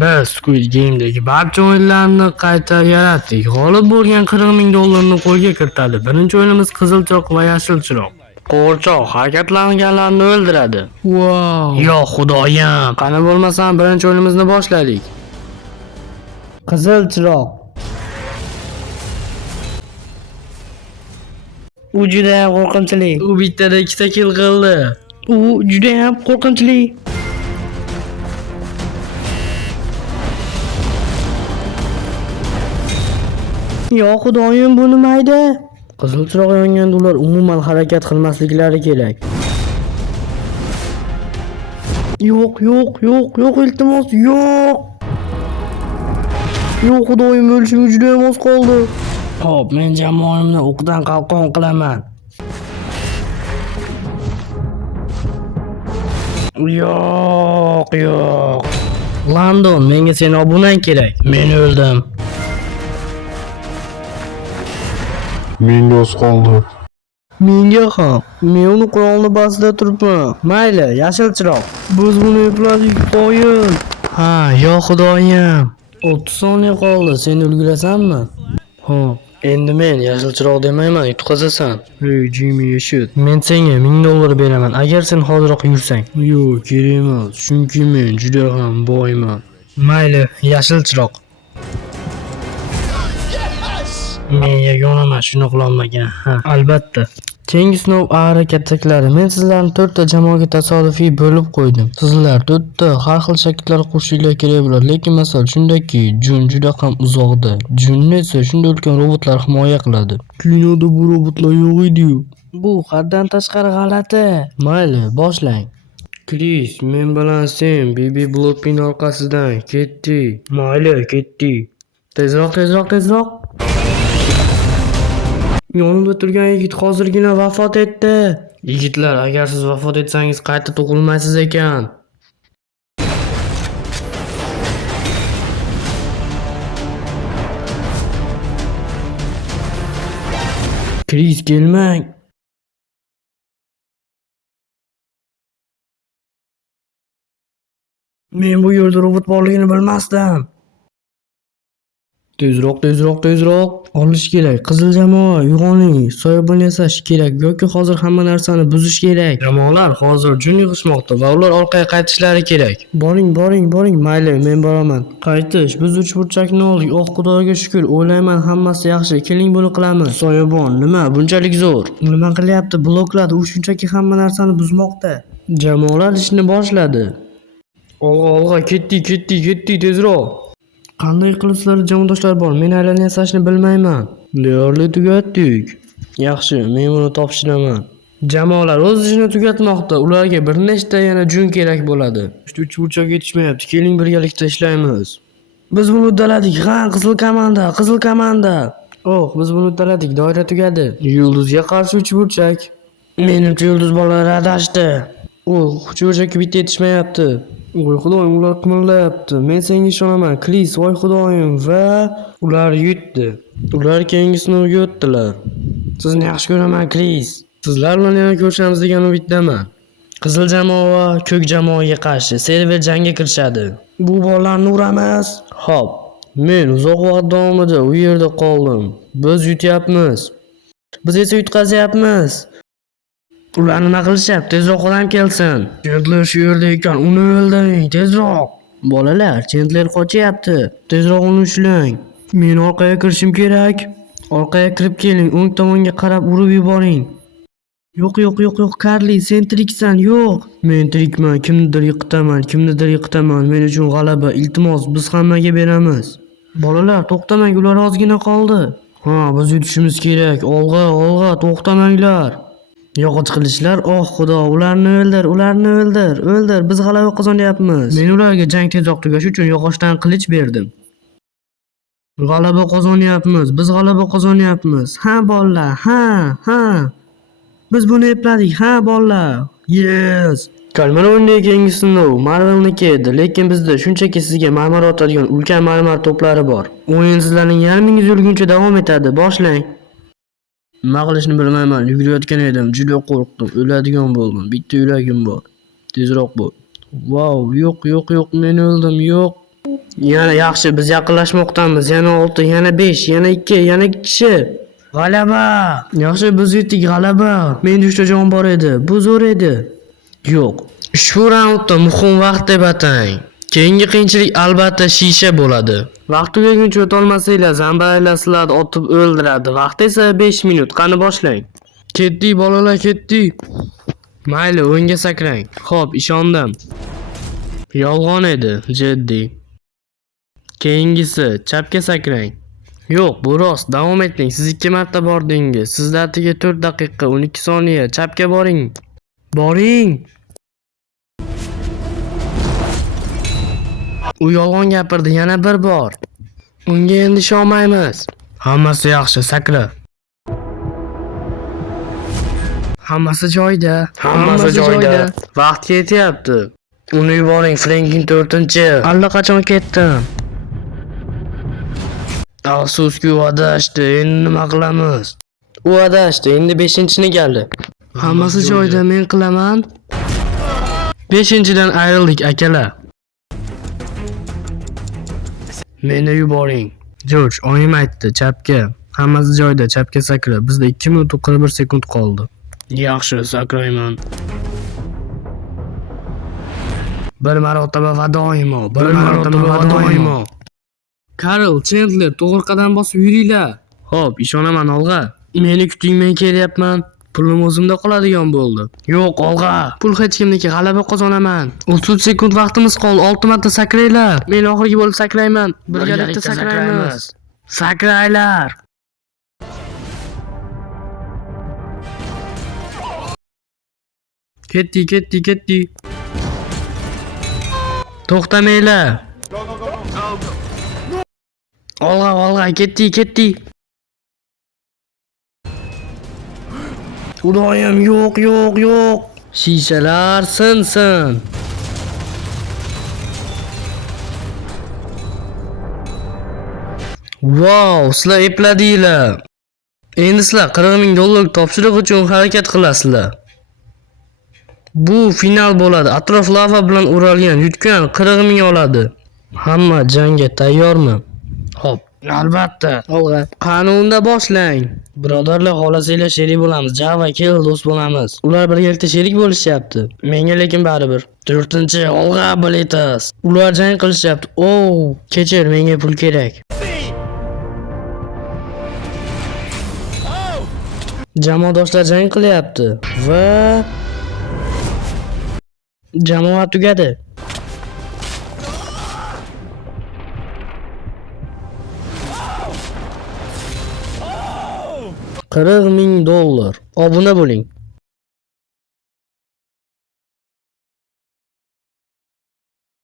Biz Squid Game'dagi barcha o'yinlarni qayta yaratdik. G'olib bo'lgan 40 ming dollarni qo'lga kiritadi. Birinchi o'yinimiz qizil chiroq va yashil chiroq. Qo'g'irchoq harakatlanganlarni o'ldiradi. Wow! Yo xudoyim, qani bo'lmasam birinchi o'yinimizni boshladik. Qizil chiroq. U juda ham qo'rqinchli. U bittada ikkita kill qildi. U juda ham qo'rqinchli. Yo xudoyim, bu nima edi? Qizil chiroq yonganda ular umuman harakat qilmasliklari kerak. Yo'q, iltimos, yo'q. Yo'q xudoyim, o'lishimga juda ham oz qoldi. Xo'p, men jamoamni o'qdan qalqon qilaman. Yo'q. Landon, menga seni obunang kerak. Men o'ldim. Menga oz qoldi. Menga ham. Men uni qurolni bastida turibman. Mayli, yashil chiroq. Biz buni epladik, qo'yin. Ha, yo xudoyim. 30 soniya qoldi. Sen ulgurasanmi? Ha. Endi men yashil chiroq demayman, yutqazasan. Ey, Jimmy eshit. Men senga 1000 dollar beraman agar sen hozirroq yursang. Yo'q, kerak emas. Chunki men juda ham boyman. Mayli, yashil chiroq. Men yagonaman shuni qilolmagan. Ha, albatta. Keyingi sinov harakatlaklari. Men sizlarni 4 ta jamoaga tasodifiy bo'lib qo'ydim. Sizlar 4 ta har xil shakllar qo'shishinglar kerak bo'ladi, lekin masala shundaki, Jun juda ham uzoqda. Junni esa shunday ulkan robotlar himoya qiladi. Kinoda bu robotlar yo'q edi-yu. Bu haddan tashqari g'alati. Mayli, boshlang. Kris, men bilan sen Bibi Blopping orqasidan ketdi. Mayli, ketdi. Tezroq. Yonimda turgan yigit hozirgina vafot etdi. Yigitlar, agar siz vafot etsangiz qayta tug'ilmaysiz ekan. Kris, kelmang. Men bu yerda robot borligini bilmasdim. Tezroq. Olish kerak. Qizil jamoa, uyg'oning. Soyabon yasash kerak yoki hozir hamma narsani buzish kerak. Jamoalar hozir jun yig'ishmoqda va ular orqaga qaytishlari kerak. Boring. Mayli, men boraman. Qaytish. Biz 3 burchakni oldik. Oh, Xudoga shukr. O'ylayman hammasi yaxshi. Keling, buni qilamiz. Soyabon, nima bunchalik zo'r? Nima qilyapti? Blokladi. U shunchaki hamma narsani buzmoqda. Jamoalar ishni boshladi. Olg'a, ketdi, tezroq. Qanday qilib sizlar jamoadoshlar bor? Men aylan yasashni bilmayman. Deyarli tugatdik. Yaxshi, men buni topshiraman. Jamoalar o'z ishini tugatmoqda. Ularga bir nechta yana jun kerak bo'ladi. 3 burchak yetishmayapti. Keling birgalikda ishlaymiz. Biz buni uddaladik. Ha, qizil komanda. Oh, biz buni uddaladik. Doira tugadi. Yulduzga qarshi 3 burchak. Menimcha yulduz bolalar adashdi. Oh, 3 burchakka bitta yetishmayapti. Voy xudoyim, ular qimirlayapti. Men senga ishonaman, Kris, voy xudoyim, va ular yutdi. Ular keyingi sinovga o'tdilar. Sizni yaxshi ko'raman, Kris. Sizlar bilan yana ko'rishamiz degan umiddaman. Qizil jamoa va ko'k jamoaga qarshi server jangga kirishadi. Bu bolalarni uramiz. Xo'p, men uzoq vaqt davomida u yerda qoldim. Biz yutyapmiz. Biz esa yutqazyapmiz. Ular nima qilishyapti? Tezroq odam kelsin. Chandler shu yerda ekan, uni o'ldiring, tezroq. Bolalar, Chandler qochyapti. Tezroq uni ushlang. Men orqaga kirishim kerak. Orqaga kirib keling, o'ng tomonga qarab urib yuboring. Yo'q, Karli, sen tiriksan, yo'q. Men tirikman, kimnidir yiqitaman. Men uchun g'alaba, iltimos, biz hammaga beramiz. Bolalar, to'xtamang, ular ozgina qoldi. Ha, biz yutishimiz kerak. Olg'a, to'xtamanglar. Yog'och qilishlar, oh xudo, ularni o'ldir, biz g'alaba qozonyapmiz. Men ularga jang tezroq tugashi uchun yog'ochdan qilich berdim. G'alaba qozonyapmiz. Ha bolalar, ha. Biz buni epladik, ha bolalar. Yes. Kalmar o'yinidagi keyingi sinov Marvelniki edi, lekin bizda shunchaki sizga marmar otadigan ulkan marmar to'plari bor. O'yin sizlarning yarmingiz yurguncha davom etadi. Boshlang. Nima qilishni bilmayman, yugurayotgan edim, juda qo'rqdim, o'ladigan bo'ldim, bitta yuragim bor. Tezroq bo'l. Wow, yo'q, men o'ldim, yo'q. Yana yaxshi, biz yaqinlashmoqdamiz. Yana 6, yana 5, yana 2, yana 2 kishi. G'alaba! Yaxshi, biz yetdik, g'alaba. Menda 3 ta jon bor edi. Bu zo'r edi. Yo'q. Ushbu raundda muhim vaqt deb atang. Keyingi qiyinchilik albatta shisha bo'ladi. Vaqt tugaguncha o'tolmasanglar, zambalaylar sizlarni otib o'ldiradi. Vaqt esa 5 minut. Qani boshlang. Ketdik bolalar, ketdik. Mayli, o'ngga sakrang. Xo'p, ishondim. Yolg'on edi, jiddiy. Keyingisi, chapga sakrang. Yo'q, bu rost. Davom eting. Siz 2 marta bordingiz. Sizlarga 4 daqiqa 12 soniya. Chapga boring. Boring. U yolg'on gapirdi, yana bir bor. Unga endi ishonmaymiz. Hammasi yaxshi, sakra. Hammasi joyida. Hammasi joyida. Vaqt ketyapti. Uni yuboring, Franklin 4-chi. Allaqachon ketdim. Afsuski u adashdi. Endi nima qilamiz? U adashdi. Endi 5-chini keldi. Hammasi joyida, men qilaman. 5-dan ayrildik, akalar. Meni yuboring. Jorj, oyim aytdi, chapga. Hammasi joyida, chapga sakra. Bizda 2 minut 41 sekund qoldi. Yaxshi, sakrayman. Bir marotaba va doimo, bir marotaba va doimo. Karl, Chandler, to'g'ri qadam bosib yuringlar. Xo'p, ishonaman, olg'a. Meni kuting, men kelyapman. Pulim o'zimda qoladigan bo'ldi. Yo'q, olg'a. Pul hech kimniki, g'alaba qozonaman. 30 sekund vaqtimiz qoldi. 6 marta sakraylar. Men oxirgi bo'lib sakrayman. Birgalikda sakraymiz. Sakraylar. Ketdi. To'xtamanglar. Olg'a, ketdi. Xudoyim, yo'q. Shishalar sinsin. Wow, sizlar epladinglar. Endi sizlar 40 ming dollar topshiriq uchun harakat qilasizlar. Bu final bo'ladi. Atrof lava bilan o'ralgan. Yutgan 40 ming oladi. Hamma jangga tayyormi? Xo'p, albatta. Olg'a. Qani unda boshlang. Birodarlar, xohlasanglar sherik bo'lamiz. Java, kel, do'st bo'lamiz. Ular birgalikda sherik bo'lishyapti. Menga lekin baribir. 4-chi, olg'a bilitas. Ular jang qilishyapti. Kechir, menga pul kerak. Jamoadoshlar jang qilyapti va jamoa tugadi. $40 ming. Obuna bo'ling.